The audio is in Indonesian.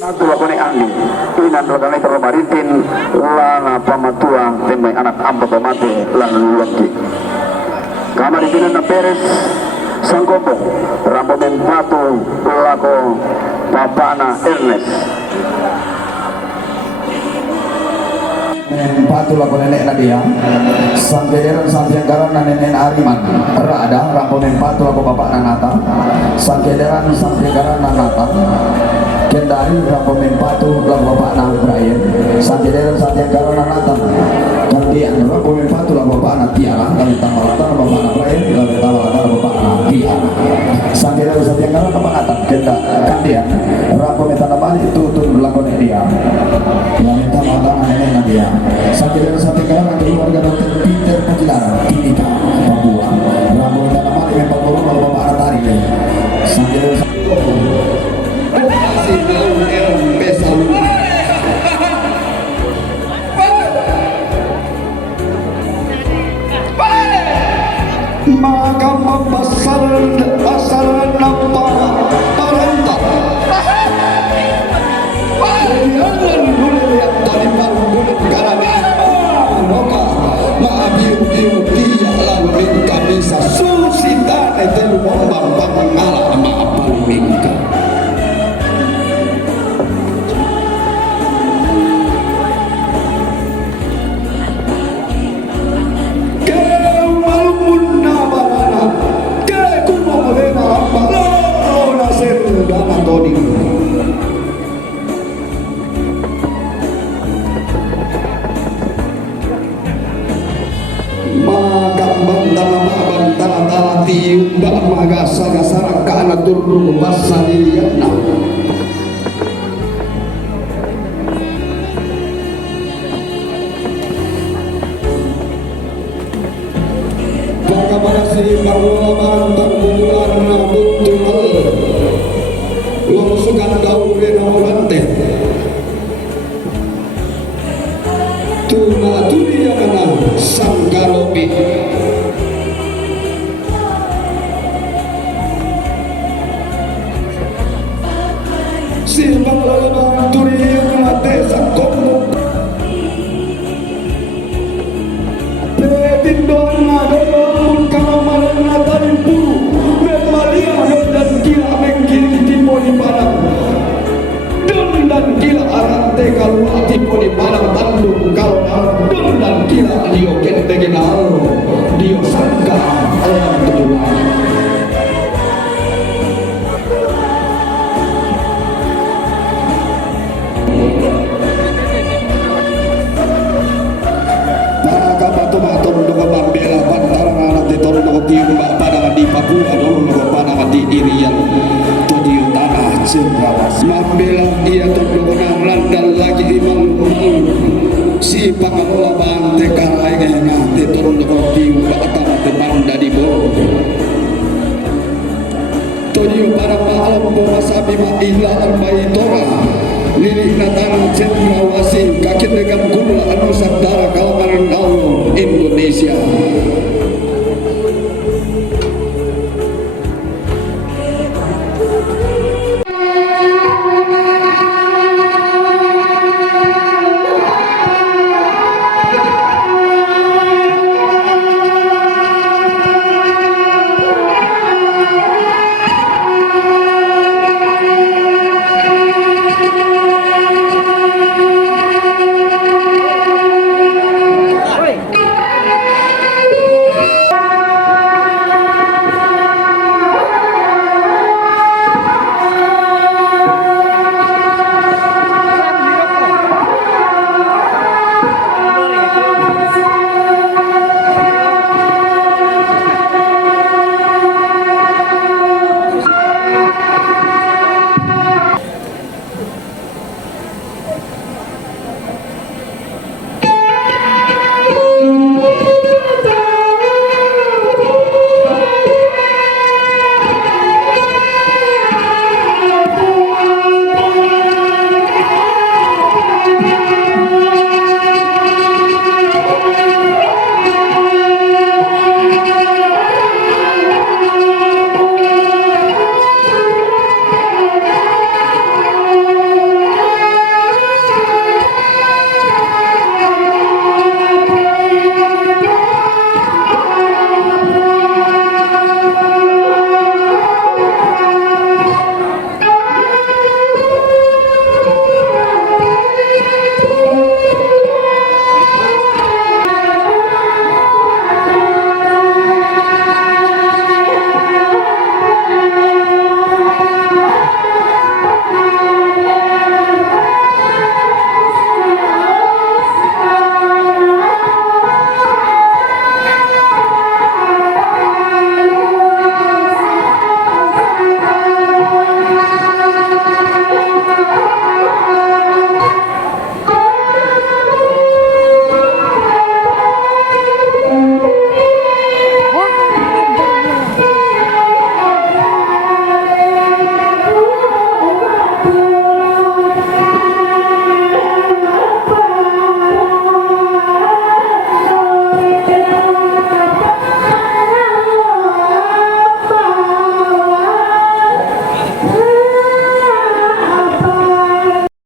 Satu lakoni angin inan lakoni termaritin lana pamatua temai anak amba pamate lana lulaki kamar ipinan na Peres Sangkopo rambo mempatu lako papana Ernest Patu lagu nenek Nadia Sangkederan Santiagaran na nenek Ariman Rada rampo patu lagu bapak Nanata Sangkederan Santiagaran Nanata Kendari rampo patu lagu bapak Nang Brian Sangkederan Santiagaran Nanata Gantian rampo patu lagu bapak Natiara Kali tamalatan lagu bapak Nang Brian Kali tamalatan lagu bapak Natiara Sangkederan Santiagaran bapak Nata Gantian rampo tanamali tutun lagu Nadia yang minta mata nenek Nadia Sakit sampai sekarang ada warga dokter Peter Pakilara Timika Papua Rambo tanaman dengan Papua kalau bapak ada tarik Sakit maka pasar nampak parental jangan boleh lihat tadi baru boleh karena mabiu dia lalu minta bisa susita itu bombang pengalah maaf minta mbak magasa-gasara kana turun basa dilihatna bagaimana sih perulaman terbulan betul longsukan daun renolante tuna dunia kana sanggarobi Silbang lalabang turiyang mate sa komo Petindon nga doon kamamalan na tayo puro Memalihan dan gila mengkiling tipo di parang Doon dan gila arante kalau tipo di parang Bandung kalau doon dan gila Dio kente ginalo Dio sangka alam tujuan di Papua dulu pandangan di Irian tujuh tanah Cendrawasih mambelah dia tujuh landal lagi imam si pangalola bante karai ngati turun di batam teman dari bawah tujuh para malam bawasabi mailah baitora lilik natang Cendrawasih kaki dengan gula anu sadara kawanan Indonesia